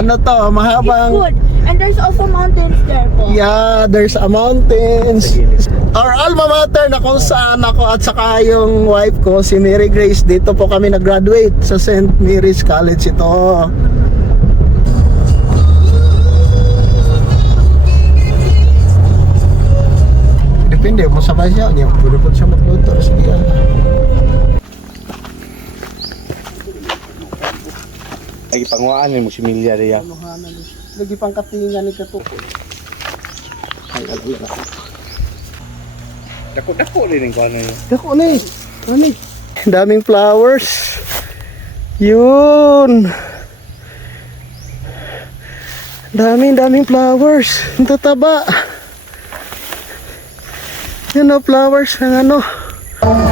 Ano to, It's mahabang... good. And there's also mountains there po. Yeah, there's a mountains. Our alma mater na kung saan ako at saka yung wife ko, si Mary Grace, dito po kami nag-graduate sa St. Mary's College ito. Depende mo sa siya, niya pwede po siya magluto. Sige. Lagi panguaan mo si Milya riya. Lagi pang katingan ni Katuko. Ay, alala. Dako-dako rin ko ano. Dako na eh. Ano eh? Daming flowers. Yun. Daming daming flowers. Ang tataba. Yan o, flowers ng ano. Ang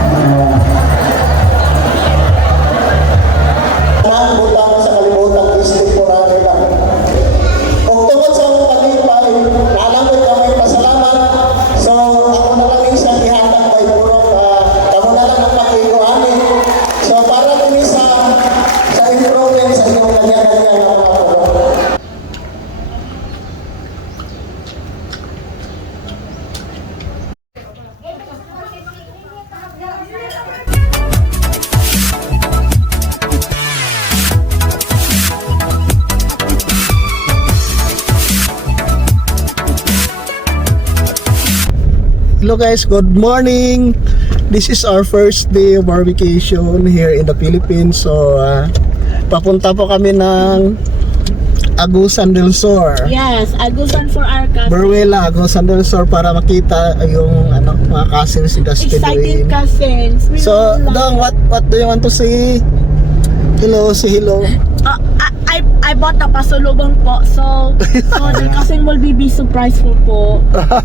Hello guys, good morning. This is our first day of our vacation here in the Philippines. So, uh, papunta po kami ng Agusan del Sur. Yes, Agusan for our cousin. Beruela, Agusan del Sur para makita yung ano, mga cousins si Dustin Excited cousins. We So, Dong, what what do you want to say? Hello, say hello. I, I, bought a pasulubong po. So, so the cousin will be, be surprised po po.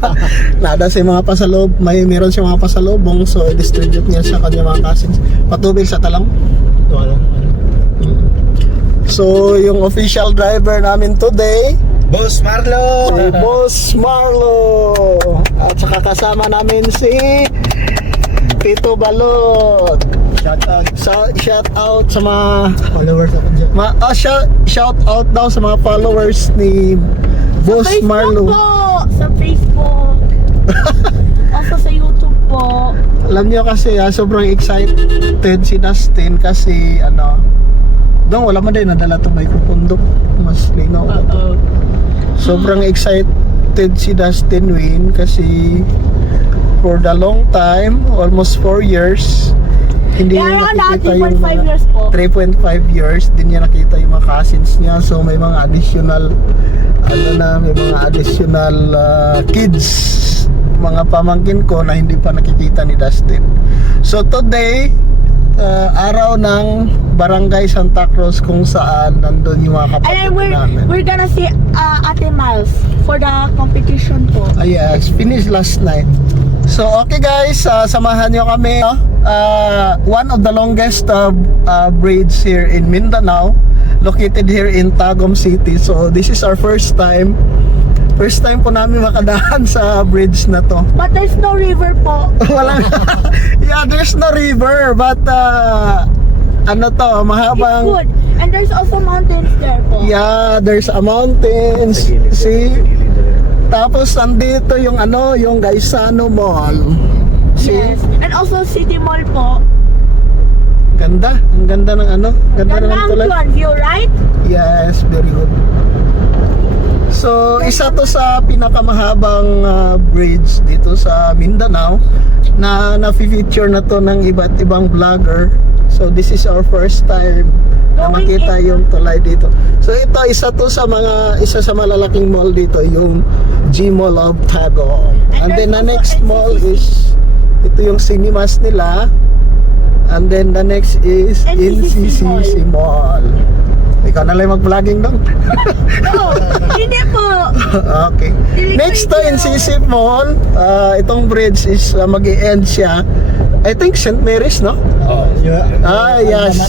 Nada sa mga pasalob, may meron siya mga pasalubong so i-distribute niya sa kanya mga cousins. Patubil sa talang. Mm. So, yung official driver namin today, Boss Marlo! si Boss Marlo. At saka kasama namin si Tito Balot. Shout out. Sa, shout out sa mga Followers. Ma, ah, shout, shout out daw sa mga followers ni Boss Facebook Marlo. po! Sa Facebook. also sa YouTube po. Alam niyo kasi ah, sobrang excited si Dustin kasi ano Dong, wala man din nadala itong microphone do. Mas linaw na to. Sobrang excited si Dustin Wayne kasi for the long time, almost 4 years, hindi niya 3.5 yung mga years po. 3.5 years din niya nakita yung mga cousins niya so may mga additional ano na may mga additional uh, kids mga pamangkin ko na hindi pa nakikita ni Dustin so today uh, araw ng Barangay Santa Cruz kung saan nandun yung mga And kapatid then we're, namin we're gonna see uh, Ate Miles for the competition po. Ah, yes, finished last night. So, okay guys, uh, samahan nyo kami. no? Uh, one of the longest uh, uh, bridge here in Mindanao, located here in Tagum City. So, this is our first time. First time po namin makadaan sa bridge na to. But there's no river po. Walang, yeah, there's no river, but uh, ano to, It's mahabang, good. And there's also mountains there po. yeah, there's a mountains. See? Tapos andito yung ano, yung Gaisano Mall. See? Yes. And also City Mall po. Ganda. Ang ganda ng ano. Ganda Ganda ng tulad. plan view, right? Yes, very good. So, isa to sa pinakamahabang uh, bridge dito sa Mindanao na na-feature na to ng iba't ibang vlogger. So, this is our first time na makita yung tulay dito. So, ito isa to sa mga isa sa malalaking mall dito, yung G Mall of Tagum. And, And then the next mall is ito yung cinemas nila. And then the next is NCCC NCCC Mall. Ikaw na lang mag-vlogging dong. No, hindi po. okay. Next to. NCC Mall, uh, itong bridge is uh, mag end siya. I think St. Mary's, no? Oh, yeah. Ah, yes.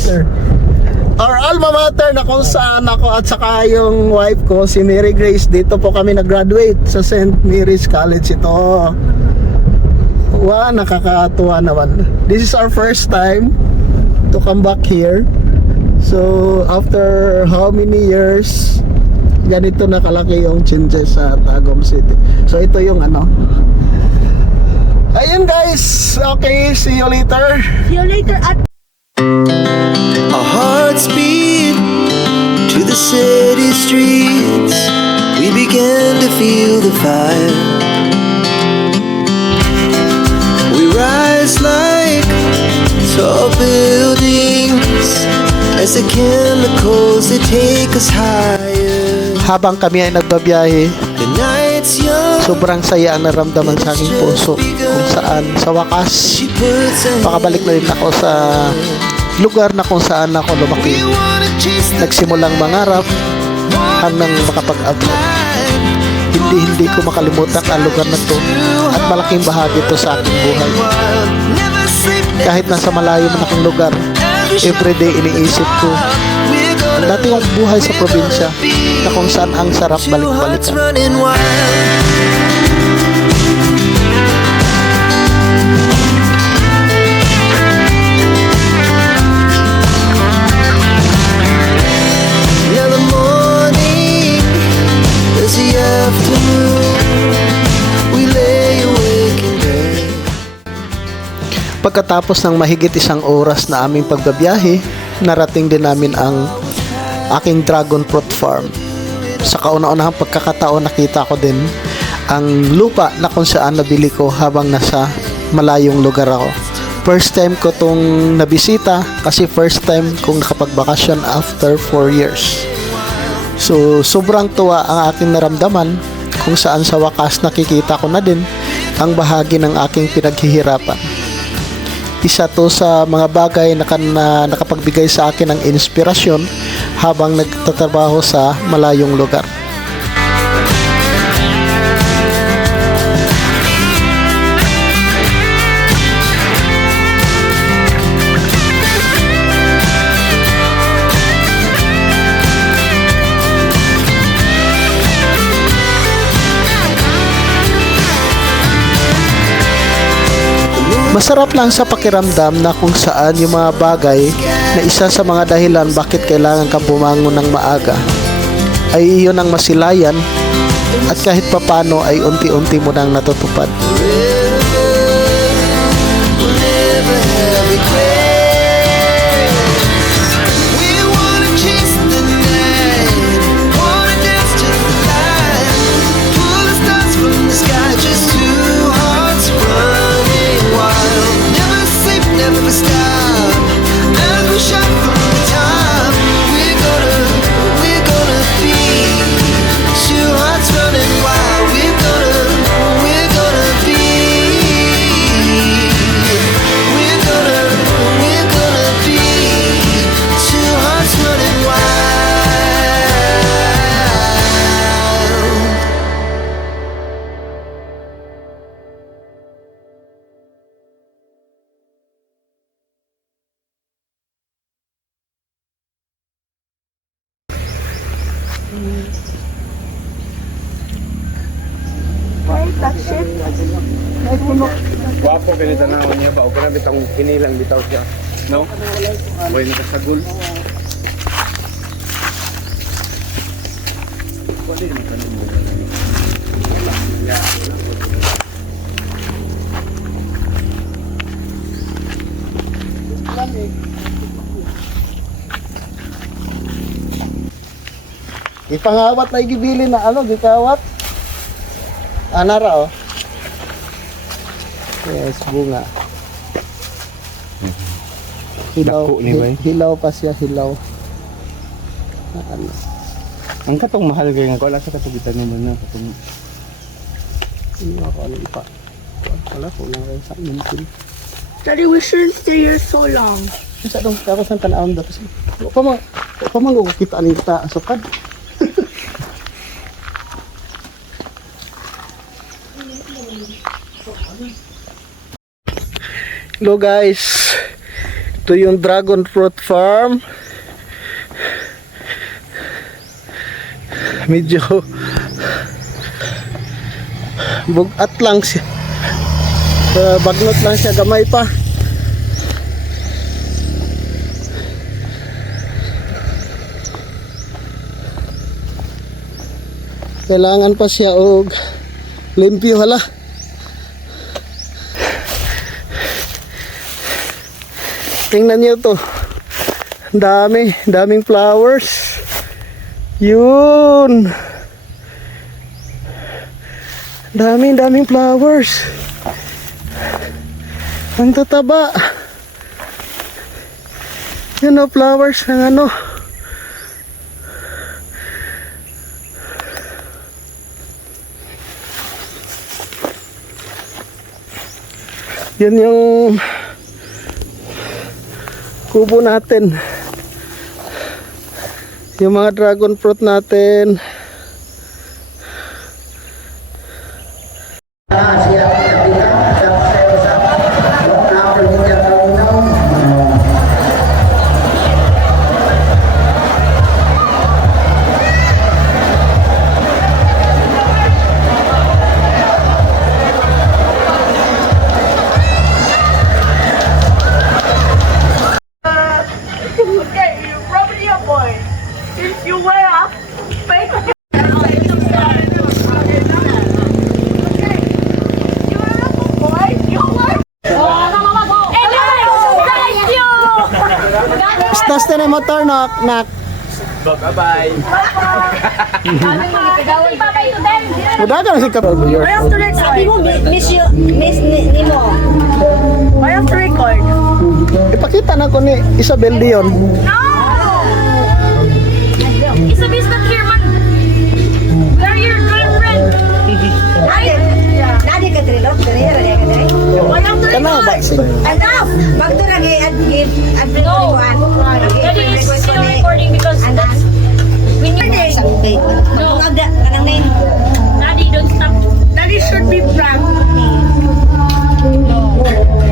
Our alma mater na kung saan ako at saka yung wife ko, si Mary Grace, dito po kami nag-graduate sa St. Mary's College ito. Wow, nakakatuwa naman. This is our first time to come back here. So, after how many years ganito na kalaki yung changes sa Tagum City. So ito yung ano. Ayun guys. Okay, see you later. See you later at Our city streets. We began to feel the fire. We rise like tall buildings as the chemicals they take us higher. Habang kami ay nagbabiyahe, sobrang saya ang naramdaman sa aking puso kung saan sa wakas makabalik na rin ako sa lugar na kung saan ako lumaki. Nagsimulang mangarap hanggang makapag-abroad. Hindi hindi ko makalimutan ang lugar na to at malaking bahagi to sa aking buhay. Kahit nasa malayo man akong lugar, everyday iniisip ko ang dati kong buhay sa probinsya na kung saan ang sarap balik-balikan. Pagkatapos ng mahigit isang oras na aming pagbabiyahe, narating din namin ang aking dragon fruit farm. Sa kauna-unahang pagkakataon nakita ko din ang lupa na kung saan nabili ko habang nasa malayong lugar ako. First time ko tong nabisita kasi first time kong nakapagbakasyon after 4 years. So, sobrang tuwa ang aking naramdaman kung saan sa wakas nakikita ko na din ang bahagi ng aking pinaghihirapan isa to sa mga bagay na, na nakapagbigay sa akin ng inspirasyon habang nagtatrabaho sa malayong lugar. Masarap lang sa pakiramdam na kung saan yung mga bagay na isa sa mga dahilan bakit kailangan kang bumangon ng maaga ay iyon ang masilayan at kahit papano ay unti-unti mo nang natutupad. Never have regrets. Wapo kini tanawan niya ba kana bitang kinilang bitaw siya. No? Boy ni kasagol. Ipangawat na igibili na ano, gikawat. Anara oh. Yes, bunga. Hilaw, Dako ni ba hi- hilaw pa siya, hilaw. Ano? Ang katong mahal kay nga ko ala sa katubitan mo na katong Ano ako, ano ipa? Wala ko na rin sa mintin. Daddy, we shouldn't stay here so long. Sa dong tapos ang tanawon dapat. Wa pa man, wa pa man ko kita ta sukad. Hello guys. Ito yung dragon fruit farm. Medyo bugat lang siya. Uh, bagnot lang siya gamay pa. Kailangan pa siya og limpyo hala. Tingnan niyo to. Dami, daming flowers. Yun. Daming, daming flowers. Ang tataba. Yun o, flowers ng ano. Yun yung kubo natin. Yung mga dragon fruit natin. Na knock, knock. Bye-bye. Mudaga na si Kapal. Sabi mo, miss you, miss ni, ni mo. Have to record. Ipakita na ko ni Isabel Dion. No! Isabi's not here, man. We're your girlfriend. Nadi ka trilog, ganyan ra ka dai. I have to Kana ba? record. Enough. Bagto ra gi ad give ad bring No. Daddy you No. Agda kanang name. Daddy don't stop. Daddy should be prank.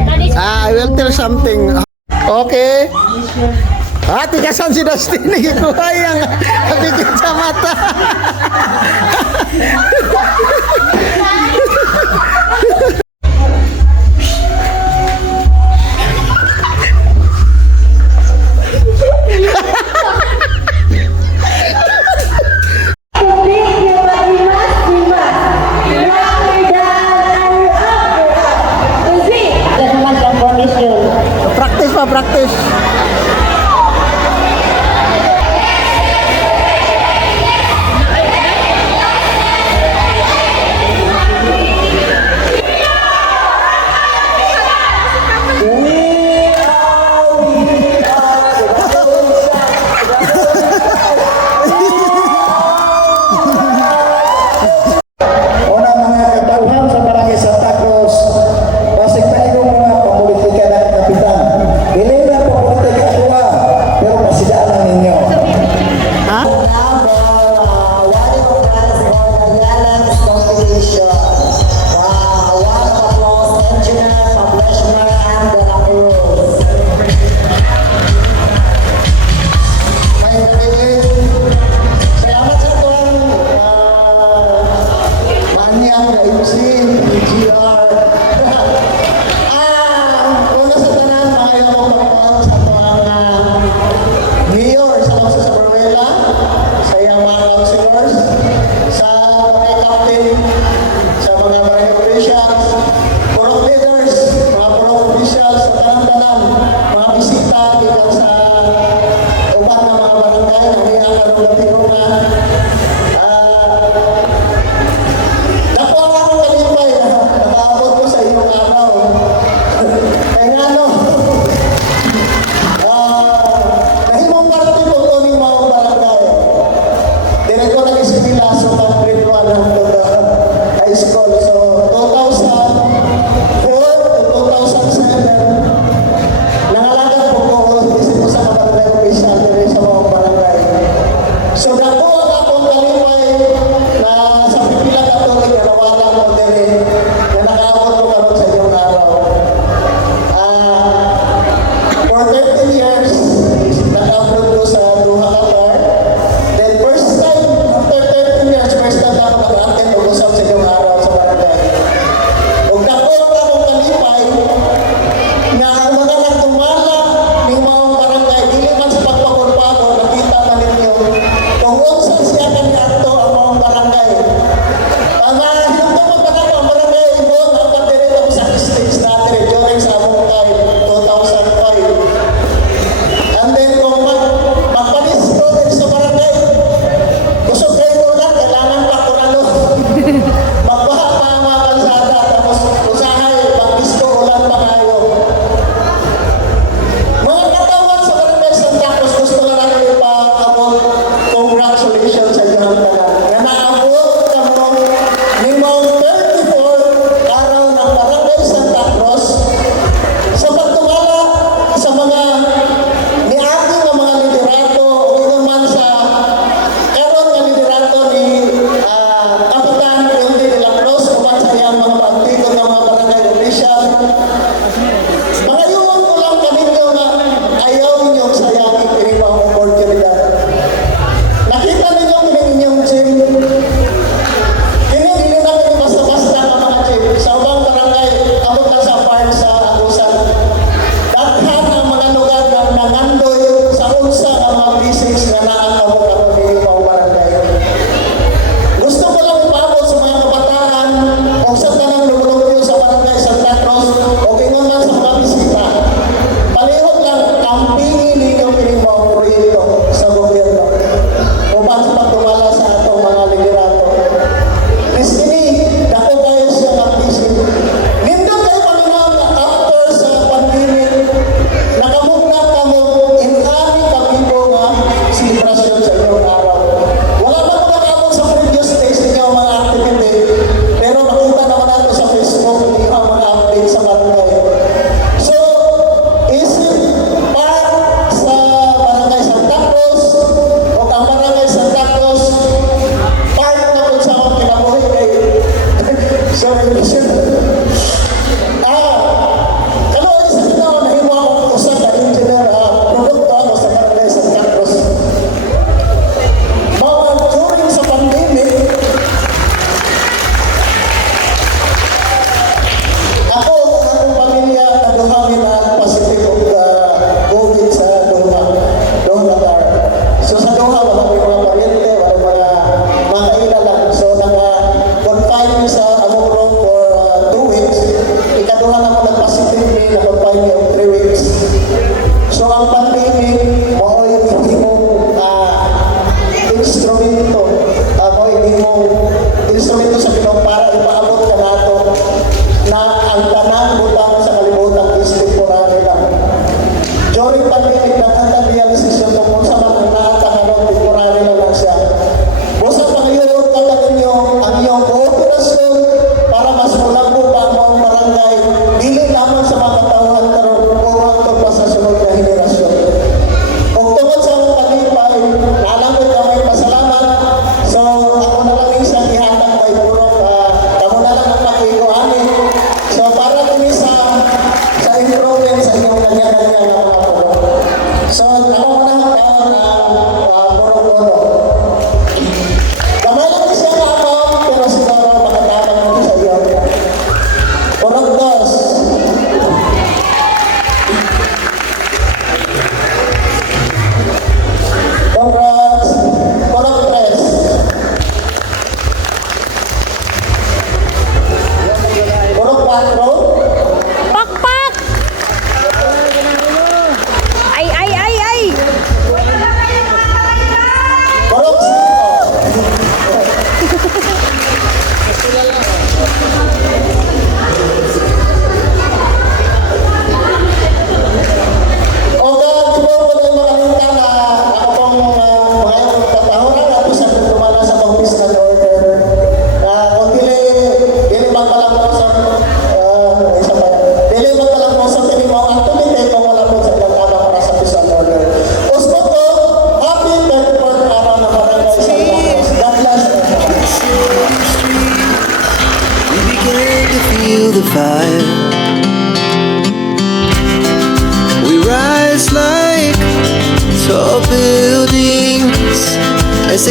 Daddy Ah, I will tell something. Okay. Ah, tigasan si Dustin. Nagikuha yung abigit sa mata.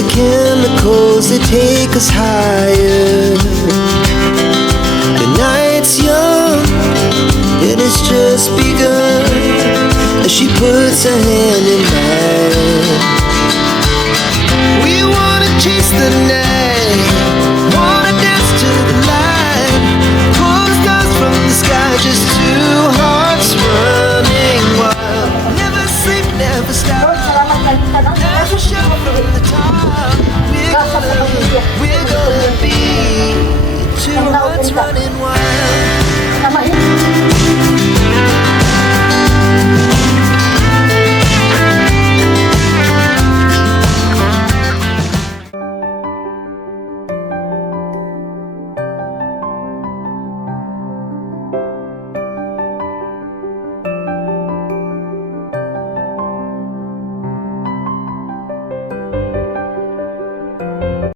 the chemicals they take us higher.